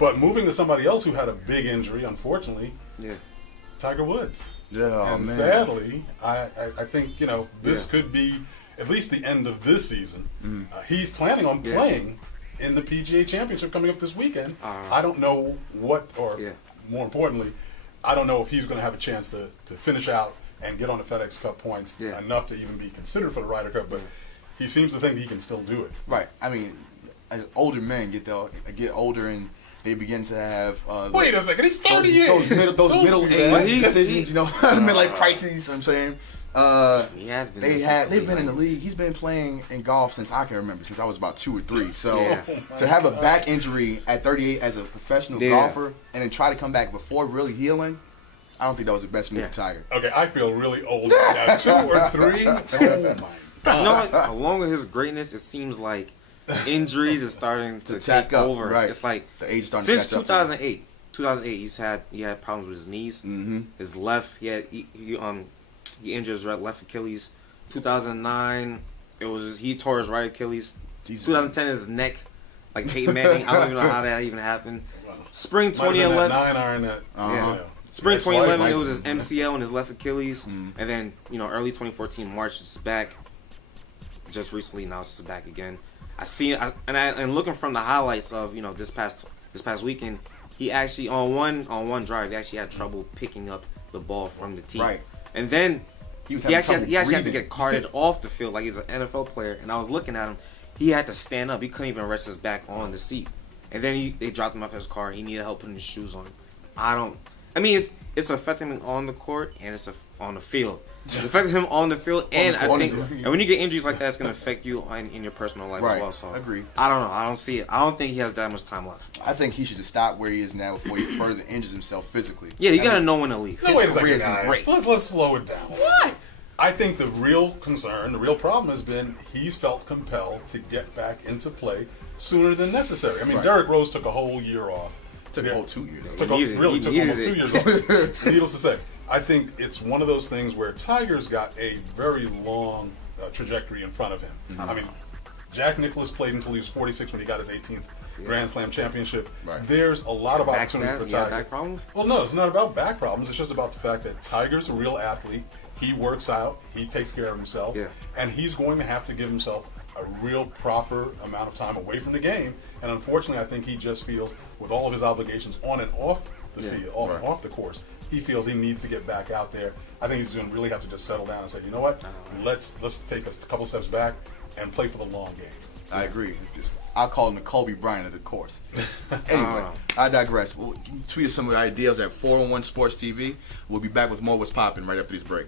But moving to somebody else who had a big injury, unfortunately, Tiger Woods. Yeah, and man. sadly, I think this could be at least the end of this season. He's planning on playing in the PGA Championship coming up this weekend. I don't know what, or more importantly, I don't know if he's going to have a chance to finish out and get on the FedEx Cup points enough to even be considered for the Ryder Cup. But he seems to think he can still do it. Right. I mean, as older men get older and they begin to have wait a second, he's 38. Those middle age decisions, midlife crises. You know what I'm saying. They've been in the league. He's been playing in golf since I can remember, since I was about 2 or 3. So to have a back injury at 38 as a professional golfer and then try to come back before really healing, I don't think that was the best move for Tiger. Okay, I feel really old right now. 2 or 3. Oh my God. You know what? Along with his greatness, it seems like injuries is starting to take over. Right. It's like the age starting since to catch 2008. 2008, he had problems with his knees, his left. He injured his left Achilles. 2009, he tore his right Achilles. 2010, his neck, like Peyton Manning. I don't even know how that even happened. Spring 2011. 9-iron that. Spring 2011, it was his MCL and his left Achilles, and then early 2014 March, it's back. Just recently, now it's back again. I see it, and looking from the highlights of this past weekend, he actually on one drive he actually had trouble picking up the ball from the tee. Right. And then he actually had to get carted off the field like he's an NFL player. And I was looking at him, he had to stand up. He couldn't even rest his back on the seat. And then they dropped him off his car. He needed help putting his shoes on. It's affecting him on the court and it's on the field. It's affecting him on the field, and I think, and when you get injuries like that, it's going to affect you in your personal life as well. So agree. I don't know. I don't see it. I don't think he has that much time left. I think he should just stop where he is now before he further injures himself physically. Yeah, you got to know when to leave. No, wait a second, guys. Let's slow it down. Why? I think the real concern, the real problem has been he's felt compelled to get back into play sooner than necessary. I mean, Derrick Rose took a whole year off. Took a whole 2 years. Took almost 2 years off. Needless to say, I think it's one of those things where Tiger's got a very long trajectory in front of him. I mean, Jack Nicklaus played until he was 46 when he got his 18th Grand Slam championship. There's a lot of opportunity for Tiger. Back problems? Well, no, it's not about back problems. It's just about the fact that Tiger's a real athlete. He works out. He takes care of himself. And he's going to have to give himself a real proper amount of time away from the game. And unfortunately, I think he just feels, with all of his obligations on and off the field, on and off the course, he feels he needs to get back out there. I think he's going to really have to just settle down and say, you know what, let's take us a couple steps back and play for the long game. I agree. I'll call him the Kobe Bryant of the course. Anyway, I digress. Tweet us some of the ideas at 401 Sports TV. We'll be back with more What's Poppin' right after this break.